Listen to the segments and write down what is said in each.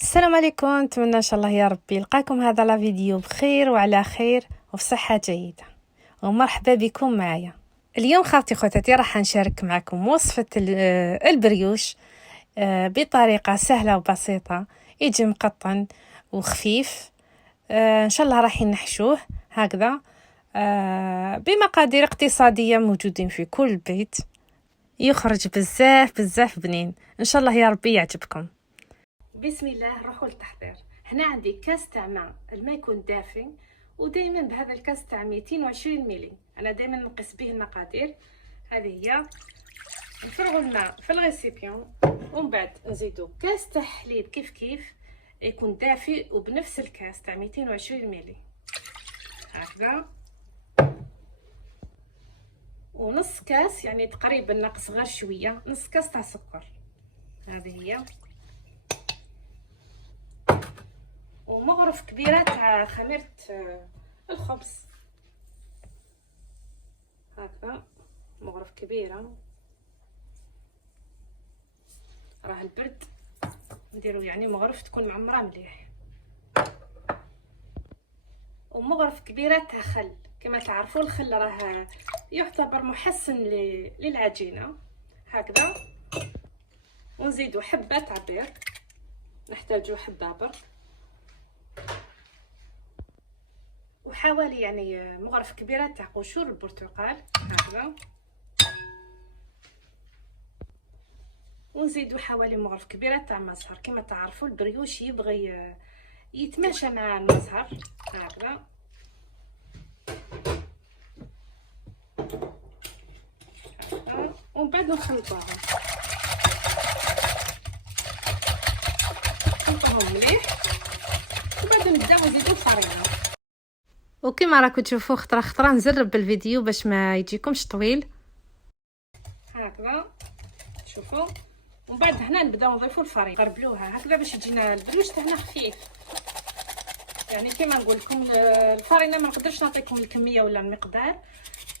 السلام عليكم، نتمنى ان شاء الله يا ربي يلقاكم هذا لا فيديو بخير وعلى خير وفي صحه جيده. ومرحبا بكم معايا. اليوم خاوتي خواتاتي راح نشارك معكم وصفه البريوش بطريقه سهله وبسيطه، يجي مقطن وخفيف. ان شاء الله راح نحشوه هكذا بمقادير اقتصاديه موجودين في كل بيت، يخرج بزاف بنين. ان شاء الله يا ربي يعجبكم. بسم الله، نروحوا للتحضير. هنا عندي كاس تاع ماء، الماء يكون دافئ، ودائما بهذا الكاس تاع 220 ملي. انا دائما نقيس به المقادير. هذه هي. نفرغوا الماء في الغيسيبيون، ومن بعد نزيدوا كاس تاع حليب كيف يكون دافئ وبنفس الكاس تاع 220 ملي هكذا، ونص كاس يعني تقريبا ناقص غير شويه، نص كاس تاع سكر. هذه هي. ومغرف كبيره تاع خميره الخبز هكذا، مغرف كبيره. راه البرد نديرو يعني مغرف تكون معمره مليح. ومغرف كبيره تاع خل، كما تعرفوا الخل راه يعتبر محسن للعجينه هكذا. ونزيدو حبه تاع بيض، نحتاجو حبه برك، وحوالي يعني مغرف كبيره تاع قشور البرتقال هكذا. ونزيدو حوالي مغرف كبيره تاع مسهر. كما تعرفوا البريوش يبغي يتماشى مع المسهر هكذا. ومن بعد نخلطوهم مليح، وبعد نبداو نزيدو الفرينه. وكما راكم تشوفوا خطره نزرب بالفيديو باش ما يجيكمش طويل هكذا. شوفوا، ومن بعد هنا نبداو نضيفوا الفرينه، نقربلوها هكذا باش يجينا البريوش تاعنا خفيف. يعني كما نقول لكم الفرينه ما نقدرش نعطيكم الكميه ولا المقدار،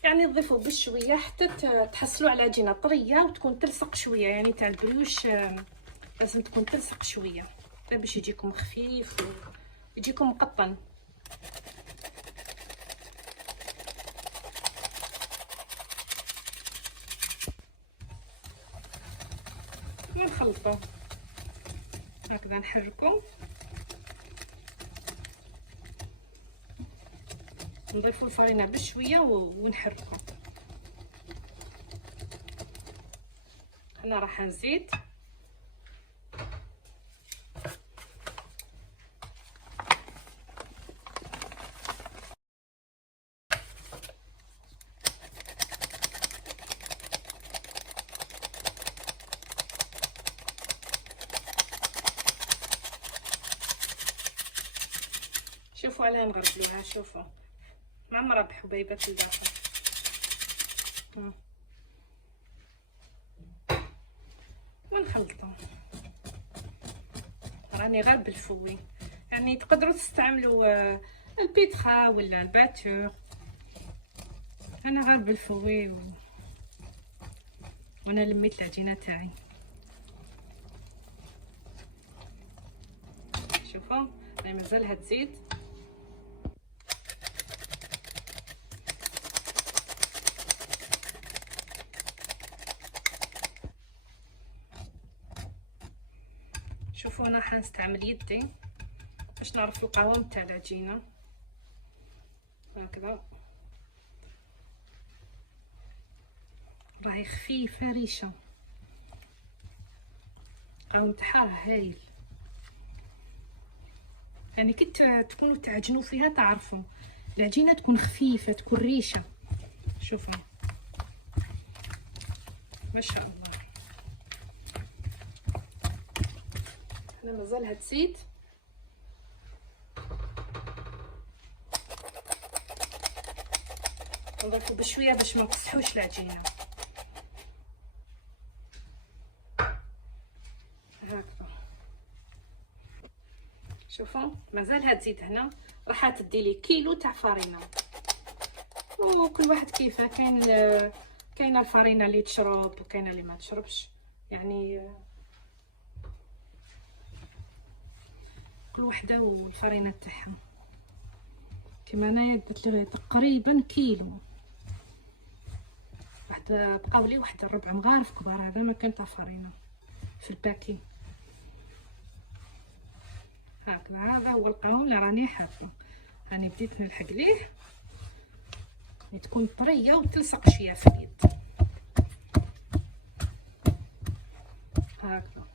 يعني تضيفوا بشويه حتى تحصلوا على عجينه طريه وتكون تلصق شويه. يعني تاع البريوش لازم تكون تلصق شويه باش يجيكم خفيف ويجيكم مقطن. ونخلطوا هكذا، نحركوا، نضيفوا الفرينه بشويه ونحركوا. انا راح نزيد شوفوا على نغربلوها. شوفوا معمره بحبيبات الداخل. ونخلطوا. راني غير بالفوي، يعني تقدروا تستعملوا البيتخا ولا الباتور. انا غير بالفوي وانا لميت العجينه تاعي. شوفوا راهي مازالها تزيد. شوفوا انا حنستعمل يدي باش نعرف القوام تاع العجينه هكذا. راهي خفيفه ريشه، القوام تاعها هايل. يعني كي تكونوا تعجنوا فيها تعرفوا العجينه تكون خفيفه، تكون ريشه. شوفوا ما شاء الله. هنا مازالها تزيد. نضيفوا بشويه باش ما نقصحوش العجينه هكذا. شوفوا مازالها تزيد. هنا راح تدي لي كيلو تاع فرينه، وكل واحد كيفه. كاينه الفرينه اللي تشرب وكاينه اللي ما تشربش. يعني كل وحده والفرينه تاعها. كيما انايا درت لي تقريبا كيلو، واحد بقاو لي واحد 4 مغارف كبار. هذا ما كان تاع فرينه في الباكي. هكذا هذا هو القهوه اللي راني حاطه. راني بديت نلحق ليه تكون طريه وتلصق شويه في اليد. هكذا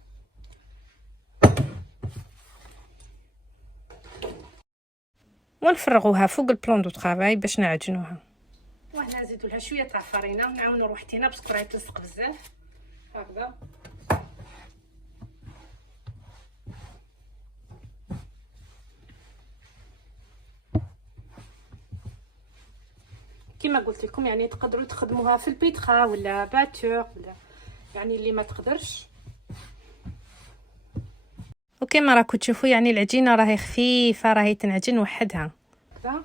ونفرغوها فوق البلون دو طرافاي باش نعجنوها. وهنا نزيدو لها شويه تاع فرينه ونعاونو روحتينا باسكو راهي تلصق بزاف. هكذا كما قلت لكم، يعني تقدروا تخدموها في البيتخا ولا باتور ولا يعني اللي ما تقدرش. وكما راكم تشوفوا يعني العجينه راهي خفيفه، راهي تنعجن وحدها. كذا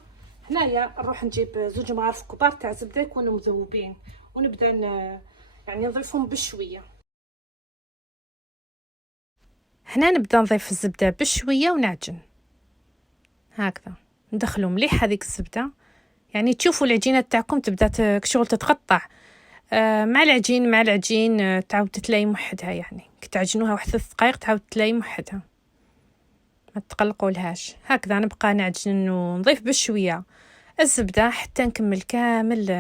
هنايا نروح نجيب 2 مغارف كبار تاع زبده يكونوا مذوبين، ونبدا يعني نضيفهم بشويه. هنا نبدا نضيف الزبده بشويه ونعجن. هكذا ندخلوا مليح هذيك الزبده، يعني تشوفوا العجينه تاعكم تبدا كشغل تتقطع مع العجين تعاود تتلايم وحدها. يعني كتعجنوها واحد 3 دقائق تعاود تتلايم وحدها، ما تقلقوا لهاش. هكذا نبقى نعجن ونضيف بشويه الزبده حتى نكمل كامل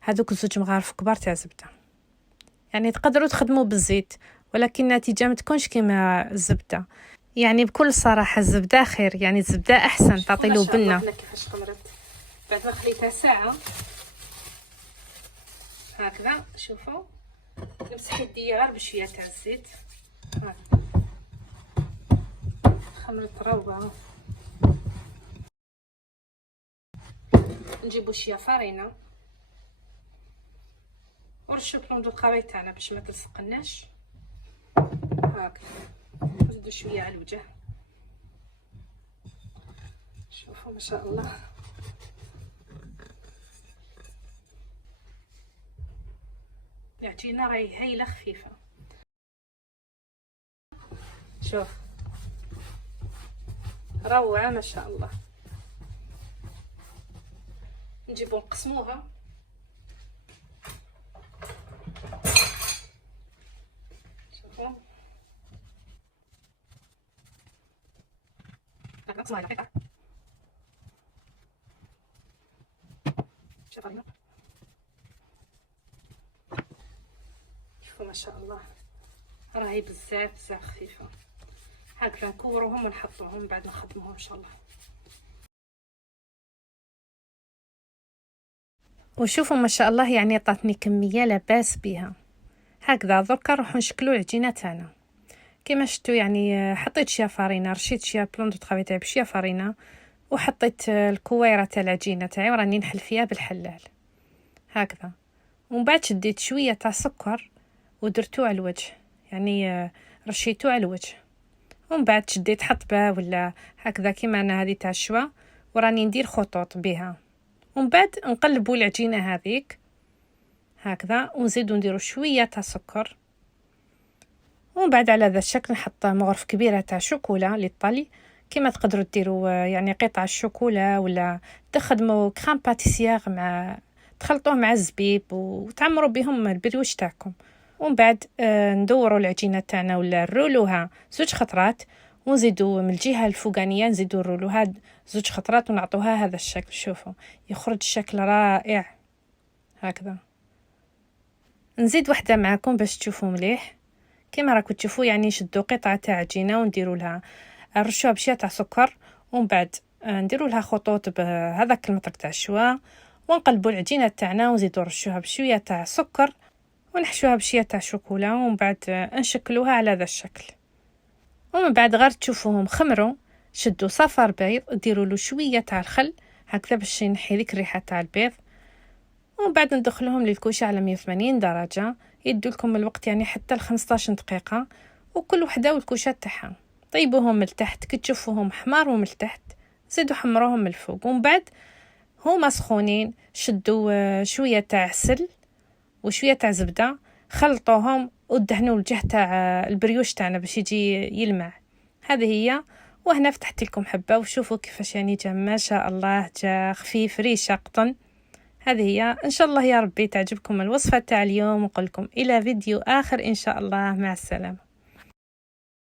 هذوك 2 مغارف كبار تاع زبده. يعني تقدروا تخدموا بالزيت، ولكن النتيجه ما تكونش كيما الزبده. يعني بكل صراحه الزبده خير، يعني الزبده احسن تعطي له بنه. كيفاش خمرت بعد ما خليتها ساعه. هكذا شوفوا نمسح يدي غير بشويه تاع الزيت. خمرت روعه. نجيبو شويه فرينه ورشو بلون دو طرافاي تاعنا باش ما تلصقناش. هكذا نزيدو شويه على الوجه. شوفوا ما شاء الله العجينه راهي هايله خفيفه. شوف روعه ما شاء الله. نجيبو نقسموها. شوفوا نقسموها دقيقه. شوفوا ما شاء الله راهي بزاف خفيفه. هكذا نكوروهم ونحطوهم بعد نخدموهم ان شاء الله. وشوفوا ما شاء الله يعني عطاتني كميه لاباس بها. هكذا دركا نروحو نشكلو العجينه تاعنا كيما شفتوا. يعني حطيت شويه فرينه، رشيت شويه بلون دو طرافاي تاعي بشويه فرينه، وحطيت الكويره تاع العجينه تاعي وراني نحل فيها بالحلال. هكذا ومن بعد شديت شويه تاع سكر ودرتو على الوجه، يعني رشيتو على الوجه. ومن بعد شديت حطبه ولا هكذا كيما انا هذه تاع الشوا، وراني ندير خطوط بها. ومن بعد نقلبوا العجينه هذيك هكذا، ونزيدو نديرو شويه تاع سكر. ومن بعد على هذا الشكل نحط مغرف كبيره تاع شوكولا للطلي. كما تقدروا ديروا يعني قطع الشوكولا ولا تخدموا كريم باتيسيير مع تخلطوه مع الزبيب وتعمروا بهم البريوش تاعكم. ومن بعد ندوروا العجينه تاعنا ولا نرولوها 2 خطرات، ونزيدوا من الجهه الفوقانيه نزيدوا نرولوها 2 خطرات ونعطوها هذا الشكل. شوفوا يخرج الشكل رائع. هكذا نزيد واحده معكم باش تشوفوا مليح. كما راكم تشوفوا يعني نشدوا قطعه تاع عجينه ونديروا لها نرشوها بشويه تاع سكر، ومن بعد نديروا لها خطوط بهذاك المطرق تاع الشوا، ونقلبوا العجينه تاعنا ونزيدوا نرشوها بشويه تاع سكر ونحشوها بشويه تاع شوكولا، ومن بعد نشكلوها على هذا الشكل. ومن بعد غير تشوفوهم خمروا، شدوا صفر بيض ديروا له شويه تاع الخل هكذا باش ينحي ديك الريحه تاع البيض. ومن بعد ندخلهم للكوشه على 180 درجه، يدوا لكم الوقت يعني حتى 15 دقيقه، وكل وحده والكوشه تاعها. طيبوهم من التحت كي تشوفوهم حمار ومن التحت زيدوا حمروهم من الفوق. ومن بعد هما سخونين شدوا شويه تاع عسل وشويه تاع زبده، خلطوهم ودهنوا الجهه تاع البريوش تاعنا باش يجي يلمع. هذه هي وهنا فتحت لكم حبه وشوفوا كيفاش يعني جا ما شاء الله، جا خفيف ريشه قطن. هذه هي، ان شاء الله يا ربي تعجبكم الوصفه تاع اليوم، ونقول لكم الى فيديو اخر ان شاء الله. مع السلامه.